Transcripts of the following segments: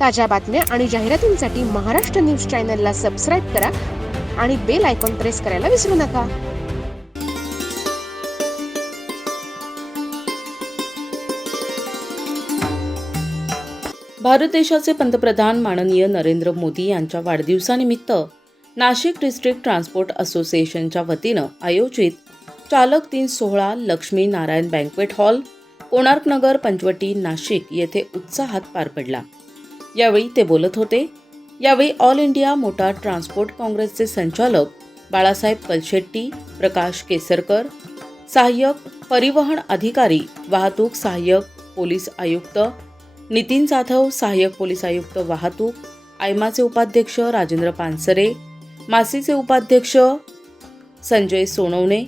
ताज्या बातम्या आणि जाहिरातींसाठी महाराष्ट्र न्यूज चॅनलला सबस्क्राईब करा आणि बेल आयकॉन प्रेस करायला विसरू नका. भारत देशाचे पंतप्रधान माननीय नरेंद्र मोदी यांच्या वाढदिवसानिमित्त नाशिक डिस्ट्रिक्ट ट्रान्सपोर्ट असोसिएशनच्या वतीनं आयोजित चालक दिन सोहळा लक्ष्मी नारायण बँक्वेट हॉल, कोणार्क नगर, पंचवटी, नाशिक येथे उत्साहात पार पडला. यावेळी ते बोलत होते. यावेळी ऑल इंडिया मोटार ट्रान्सपोर्ट काँग्रेसचे संचालक बाळासाहेब कलशेट्टी, प्रकाश केसरकर, सहाय्यक परिवहन अधिकारी, वाहतूक सहाय्यक पोलीस आयुक्त नितीन जाधव, सहाय्यक पोलीस आयुक्त वाहतूक, आयमाचे उपाध्यक्ष राजेंद्र पानसरे, मासीचे उपाध्यक्ष संजय सोनवणे,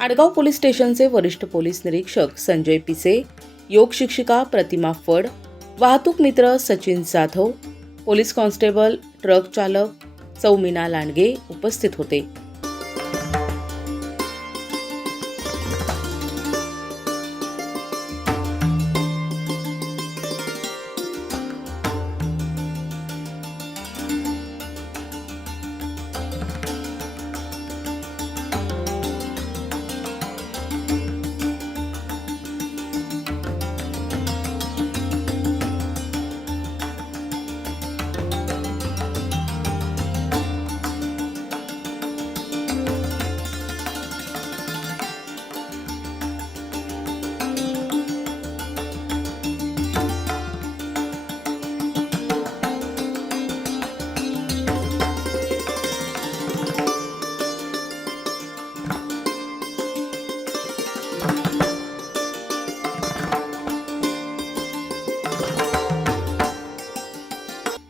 आडगाव पोलीस स्टेशनचे वरिष्ठ पोलीस निरीक्षक संजय पिसे, योग शिक्षिका प्रतिमा फड, वाहतूक मित्र Sachin Jadhav, police constable, truck चालक सौ मीना लांडगे उपस्थित होते.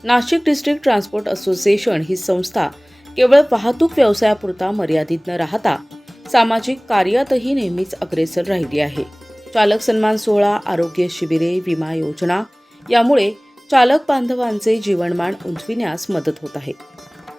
नाशिक डिस्ट्रिक्ट ट्रान्सपोर्ट असोसिएशन ही संस्था केवळ वाहतूक व्यवसायापुरता मर्यादित न राहता सामाजिक कार्यातही नेहमीच अग्रेसर राहिली आहे. चालक सन्मान सोहळा, आरोग्य शिबिरे, विमा योजना यामुळे चालक बांधवांचे जीवनमान उंचविण्यास मदत होत आहे.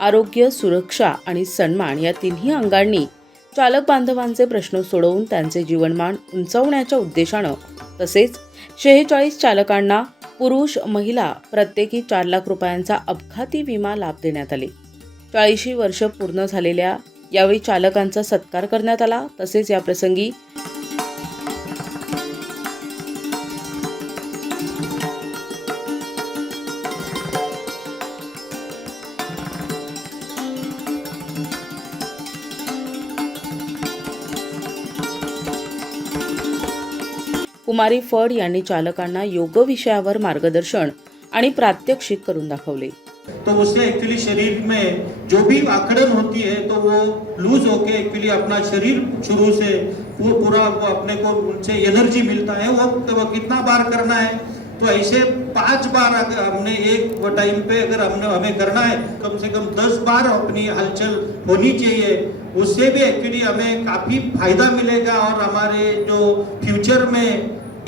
आरोग्य, सुरक्षा आणि सन्मान या तिन्ही अंगांनी चालक बांधवांचे प्रश्न सोडवून त्यांचे जीवनमान उंचावण्याच्या उद्देशानं तसेच 46 चालकांना पुरुष महिला प्रत्येकी 4 लाख रुपयांचा अपघाती विमा लाभ देण्यात आले. 40 वर्ष पूर्ण झालेल्या यावेळी चालकांचा सत्कार करण्यात आला. तसेच या प्रसंगी कुमारी फड यांनी चालकांना योग विषयावर मार्गदर्शन आणि प्रात्यक्षिक करून दाखवले. तो उससे एक्चुअली शरीर में जो भी आकड़न होती है तो वो लूज होके एक्चुअली अपना शरीर शुरू से वो पूरा वो अपने को उनसे एनर्जी मिलता है. वो कितना बार करना है तो ऐसे 5 बार अगर हमने एक टाइम पे अगर हमें करना है कम से कम 10 बार अपनी हलचल होनी चाहिए. उससे भी एक्चुअली हमें काफी फायदा मिलेगा और हमारे जो फ्यूचर में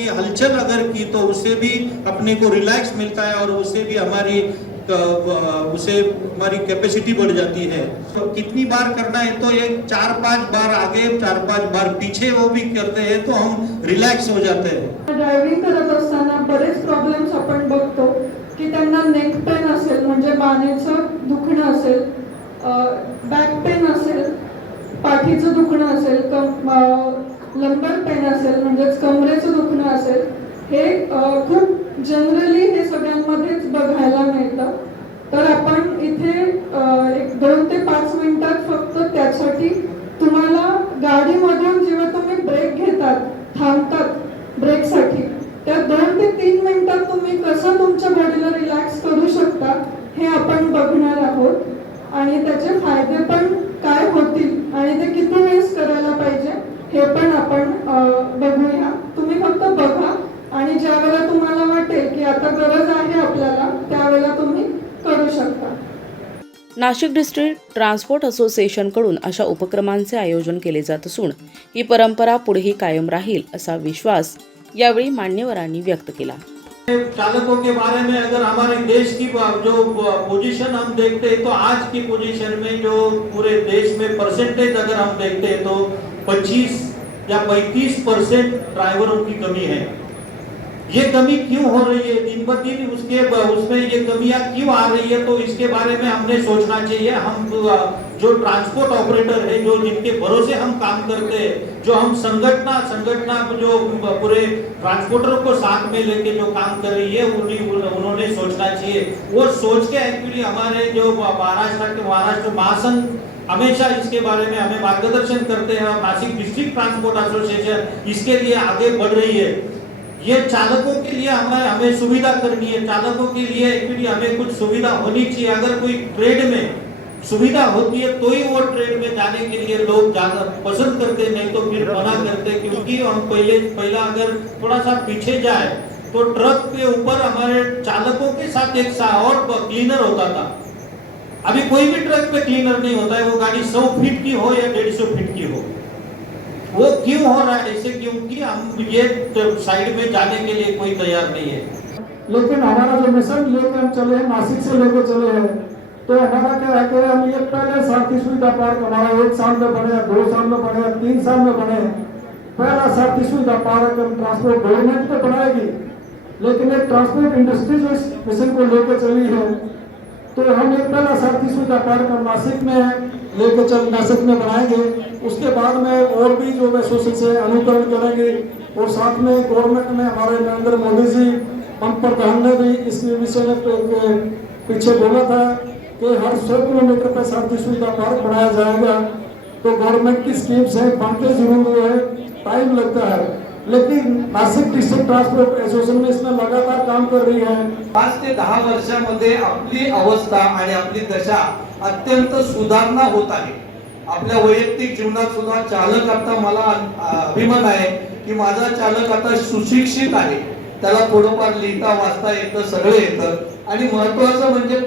हलचल अगर की तो उससे भी अपने को रिलैक्स मिलता है और उससे भी हमारी कैपेसिटी बढ़ जाती है. तो कितनी बार करना है तो एक 4-5 बार आगे 4-5 बार पीछे वो भी करते हैं तो हम रिलैक्स हो जाते हैं. ड्रायव्हिंग करत असताना बरेच प्रॉब्लेम्स आपण बघतो की त्यांना नेक पेन असेल म्हणजे मानेचं दुखणं असेल, बॅक पेन असेल, पाठीचं दुखणं असेल, लंबर पेन असेल म्हणजेच कमरेचं दुखणं असेल, हे खूप जनरली हे सगळ्यांमध्येच बघायला मिळतं. तर आपण इथे 2 ते 5 मिनिटात फक्त त्यासाठी तुम्हाला गाडीमधून जेव्हा तुम्ही ब्रेक घेतात, थांबतात ब्रेकसाठी, त्या 2 ते 3 मिनिटात तुम्ही कसं तुमच्या बॉडीला रिलॅक्स करू शकता हे आपण बघणार आहोत आणि त्याचे फायदे पण काय होतील आणि ते किती वेळेस करायला पाहिजे हे पण आपण बघूया. तुम्ही फक्त बघा आणि ज्या वेळेला तुम्हाला वाटेल की आता गरज आहे आपल्याला त्यावेळेला तुम्ही करू शकता. नाशिक डिस्ट्रिक्ट ट्रान्सपोर्ट असोसिएशनकडून अशा उपक्रमांचे आयोजन केले जात असून ही परंपरा पुढेही कायम राहील असा विश्वास यावेळी मान्यवरांनी व्यक्त केला. चालकों के बारे में अगर हमारे देश की जो पोजीशन हम देखते हैं तो आज की पोजीशन में जो पूरे देश में परसेंटेज अगर हम देखते हैं तो 25 या 35% ड्राइवरों की कमी है. ये कमी क्यों हो रही है, दिन ब दिन उसमें ये कमियां क्यों आ रही है, तो इसके बारे में हमने सोचना चाहिए। हम जो ट्रांसपोर्ट ऑपरेटर है, जो जिनके भरोसे हम काम करते हैं, जो हम संगठना जो पूरे ट्रांसपोर्टर को साथ में लेके जो काम कर रही है, उन्होंने सोचना चाहिए। वो सोच के एक्चुअली हमारे जो महाराष्ट्र महासंघ हमेशा इसके बारे में हमें मार्गदर्शन करते हैं, और नासिक डिस्ट्रिक्ट ट्रांसपोर्ट एसोसिएशन इसके लिए आगे बढ़ रही है। ये चालकों के लिए हमें सुविधा करनी है, चालकों के लिए एक्चुअली हमें कुछ सुविधा होनी चाहिए। अगर कोई ट्रेड में सुविधा होती है तो ही वो ट्रेड में जाने के लिए लोग ज्यादा पसंद करते, नहीं तो फिर मना करते। क्योंकि हम पहला अगर थोड़ा सा पीछे जाए तो ट्रक के ऊपर हमारे चालकों के साथ एक और क्लीनर होता था। अभी कोई भी ट्रक पे क्लीनर नहीं होता है, वो गाड़ी 100 फीट की हो या 150 फीट की हो। वो क्यों हो रहा है ऐसे? क्योंकि हम ये साइड में जाने के लिए कोई तैयार नहीं है। लेकिन हमारा जो मिशन लेकर हम चले हैं, नासिक से लेकर चले हैं, तो हमारा क्या है कि हम ये पहले सारथी सुविधा पार्क हमारा 1 साल में बने, 2 साल में बने, 3 साल में बने। पहला सारथी सुविधा पार्क हम ट्रांसपोर्ट गवर्नमेंट तो बनाएगी, लेकिन एक ट्रांसपोर्ट इंडस्ट्री जो इस मिशन को लेकर चली है, तो हम एक पहला सारथी सुविधा पार्क हम नासिक में नासिक में बनाएंगे। उसके बाद में और भी जो एसोसिएशन से अनुकरण करेंगे, और साथ में गवर्नमेंट में हमारे नरेंद्र मोदी जी हम प्रधान ने भी इस विषय में पीछे बोला था कि हर 100 किलोमीटर पर सारथी सुविधा पार्क बनाया जाएगा। तो गवर्नमेंट की स्कीम्स है, फंड जरूर है, टाइम लगता है, लेकिन नासिक डिस्ट्रिक्ट ट्रांसपोर्ट एसोसिएशन में इसमें लगातार काम कर रही है। 5 ते 10 वर्षामध्ये आपली अवस्था आणि आपली दशा अत्यंत सुधारणा होत आहे। आपल्या वैयक्तिक जीवनात सुद्धा चालक आता मला अभिमान आहे की माझा चालक आता सुशिक्षित आहे, त्याला थोडंफार लिहिता वाचता येतं, सगळं येतं। आणि महत्त्वाचं म्हणजे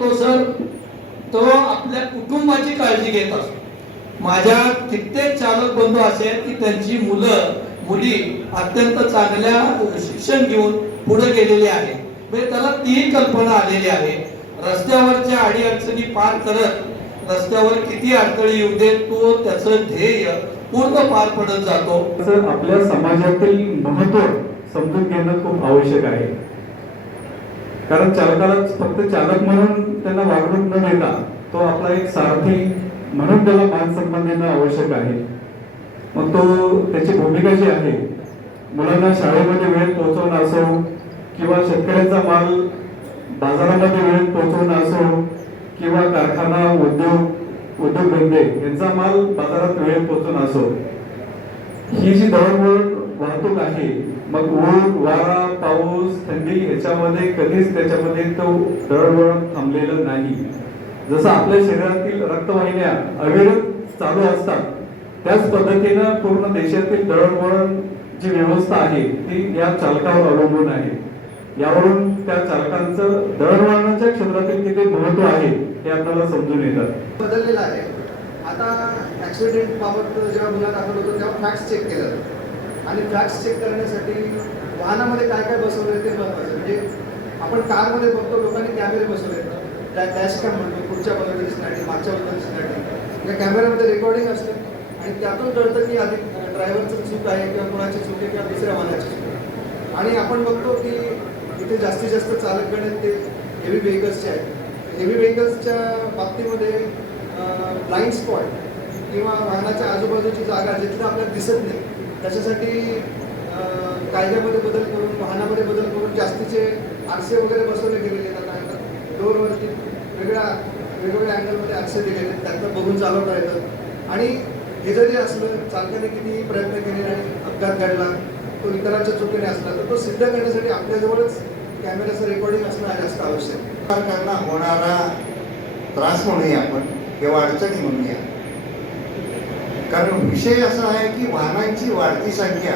तो आपल्या कुटुंबाची काळजी घेत असतो। माझ्या कित्येक चालक बंधू असे आहेत की त्यांची मुली अत्यंत चांगल्या शिक्षण घेऊन पुढे गेलेले आहेत, म्हणजे त्याला ती कल्पना आलेली आहे। रस्त्यावरच्या अडीअडचणी पार करत रस्त्यावर किती अडथळे येऊ दे, तो त्याचं ध्येय पूर्ण पार पडत जातो। आपल्या समाजातील महत्त्व समजून घेणं खूप आवश्यक आहे, कारण चालकाला फक्त चालक म्हणून त्यांना वागणूक न देता तो आपला एक सारथी म्हणून त्याला मान सन्मान देणं आवश्यक आहे। मग तो त्याची भूमिका जी आहे, मुलांना शाळेमध्ये वेळेत पोहोचवणं असो, किंवा शेतकऱ्यांचा माल बाजारामध्ये वेळेत पोहोचवणं असो, किंवा कारखाना उद्योगधंदे यांचा माल बाजारात वेळेत पोहोचवणं असो, ही जी दळणवळण वाहतूक आहे, मग ऊन वारा पाऊस थंडी ह्याच्यामध्ये कधीच त्याच्यामध्ये तो दळणवळण थांबलेलं नाही। जसं आपल्या शरीरातील रक्तवाहिन्या अविरत चालू असतात, त्याच पद्धतीनं पूर्ण देशातील दळणवळण जी व्यवस्था आहे ती या चालकावर अवलंबून आहे। यावरून त्या चालकांचं दळणवळणाच्या क्षेत्रातील किती महत्त्व आहे हे आपल्याला समजून येतं। बदललेला आहे। आता ऍक्सिडेंट बाबत जेव्हा गुन्हा दाखल होतो तेव्हा फॅक्ट्स चेक केला जातो, आणि फॅक्ट्स चेक करण्यासाठी वाहनामध्ये काय काय बसवलं ते महत्त्वाचं। म्हणजे आपण कारमध्ये बघतो लोकांनी कॅमेरे बसवले, डॅश कॅम म्हणतो, पुढच्या बाजूला दिसण्यासाठी, मागच्या बाजूला दिसण्यासाठी। या कॅमेऱ्यामध्ये रेकॉर्डिंग असतं, आणि त्यातून कळतं की आधी ड्रायव्हरचं चूक आहे किंवा कोणाची चूक आहे किंवा दुसऱ्या वाहनाची चूक आहे। आणि आपण बघतो की इथे जास्तीत जास्त चालक गण ते हेवी व्हेकल्सचे आहेत। हेवी व्हेकल्सच्या बाबतीमध्ये ब्लाइंड स्पॉट किंवा वाहनाच्या आजूबाजूची जागा जिथं आपल्याला दिसत नाही, त्याच्यासाठी कायद्यामध्ये बदल करून, वाहनामध्ये बदल करून जास्तीचे आरसे वगैरे बसवले गेलेले आहेत। डोरवरती वेगवेगळ्या अँगलमध्ये आरसे दिलेले आहेत, त्यातनं बघून चालवता येतं। आणि हे जरी असलं, चालकाने किती प्रयत्न केले आणि अपघात घडला, तो इतरांच्या चुकीने असला, तर तो सिद्ध करण्यासाठी आपल्याजवळच कॅमेऱ्याचं रेकॉर्डिंग असणं जास्त आवश्यक आहे। त्यांना होणारा त्रास म्हणूया आपण किंवा अडचणी म्हणूया, कारण विषय असा आहे की वाहनांची वाढती संख्या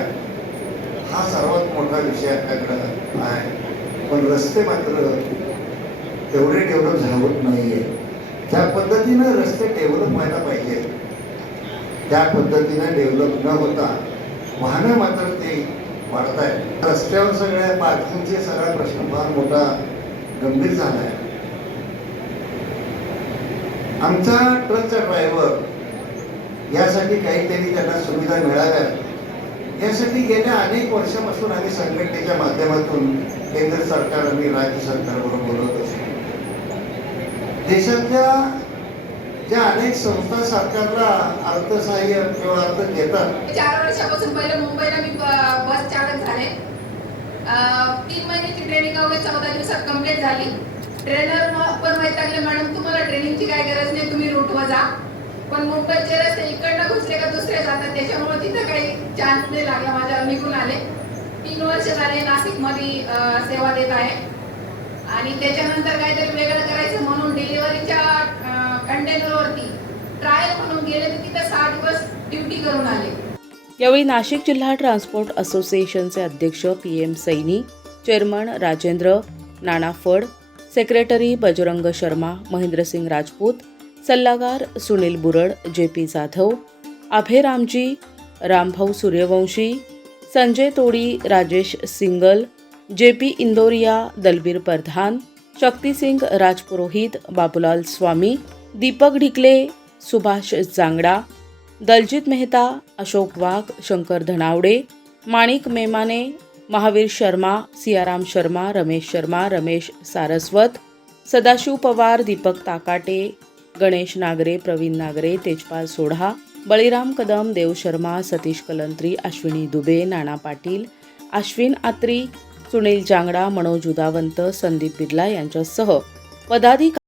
हा सर्वात मोठा विषय आपल्याकडं आहे, पण रस्ते मात्र तेवढे डेव्हलप झावत नाहीये। त्या पद्धतीनं रस्ते डेव्हलप व्हायला पाहिजे, त्या पद्धतीनं डेव्हलप न होता वाहनं मात्र ते वाढत आहेत। रस्त्यावर सगळ्या पार्किंगचे सगळा प्रश्न फार मोठा गंभीर झाला आहे। आमचा ट्रकचा ड्रायव्हर यासाठी काहीतरी त्यांना सुविधा मिळाव्यात यासाठी गेल्या अनेक वर्षापासून आम्ही संघटनेच्या माध्यमातून केंद्र सरकार आणि राज्य सरकारबरोबर बोलत असतो. देशातल्या ज्या अनेक संस्था सरकारला अर्थसहाय्य किंवा अर्थ देतात. 4 वर्षापासून पहिले मुंबईला मी बस चालक झाले. 3 महिन्याची ट्रेनिंग वगैरे 14 दिवसात कंप्लीट झाली. ट्रेनर पण वैतागले, मॅडम तुम्हाला ट्रेनिंगची काय गरज नाही, तुम्ही रूटवर जा. पण मुंबईचे रस्ते इकडनं घुसले का दुसरे जातात, त्याच्यामुळे तिथं काही चान्स नाही लागला, माझ्या निघून आले. 3 वर्ष झाले नाशिकमध्ये सेवा देत आहे. आणि त्याच्यानंतर काहीतरी वेगळं करायचं म्हणून डिलिव्हरीच्या कंटेनरवरती ट्रायल म्हणून गेले, तर तिथं 6 दिवस ड्युटी करून आले. यावेळी नाशिक जिल्हा ट्रान्सपोर्ट असोसिएशनचे अध्यक्ष PM Saini, chairman Rajendra Nanaphad, secretary Bajrang Sharma, Mahendrasingh Rajput, सल्लागार सुनील बुरड, JP जाधव, अभेरामजी, रामभाऊ सूर्यवंशी, संजय तोडी, राजेश सिंगल, JP इंदोरिया, दलबीर प्रधान, शक्तिसिंग राजपुरोहित, बाबूलाल स्वामी, दीपक ढिकले, सुभाष जांगडा, दलजीत मेहता, अशोक वाघ, शंकर धनावडे, माणिक मेमाने, महावीर शर्मा, सियाराम शर्मा, रमेश शर्मा, रमेश सारस्वत, सदाशिव पवार, दीपक ताकाटे, गणेश नागरे, प्रवीण नागरे, तेजपाल सोढा, बळीराम कदम, देव शर्मा, सतीश कलंत्री, अश्विनी दुबे, नाना पाटील, अश्विन आत्री, सुनील जांगडा, मनोज उदावंत, संदीप बिर्ला यांच्यासह पदाधिकारी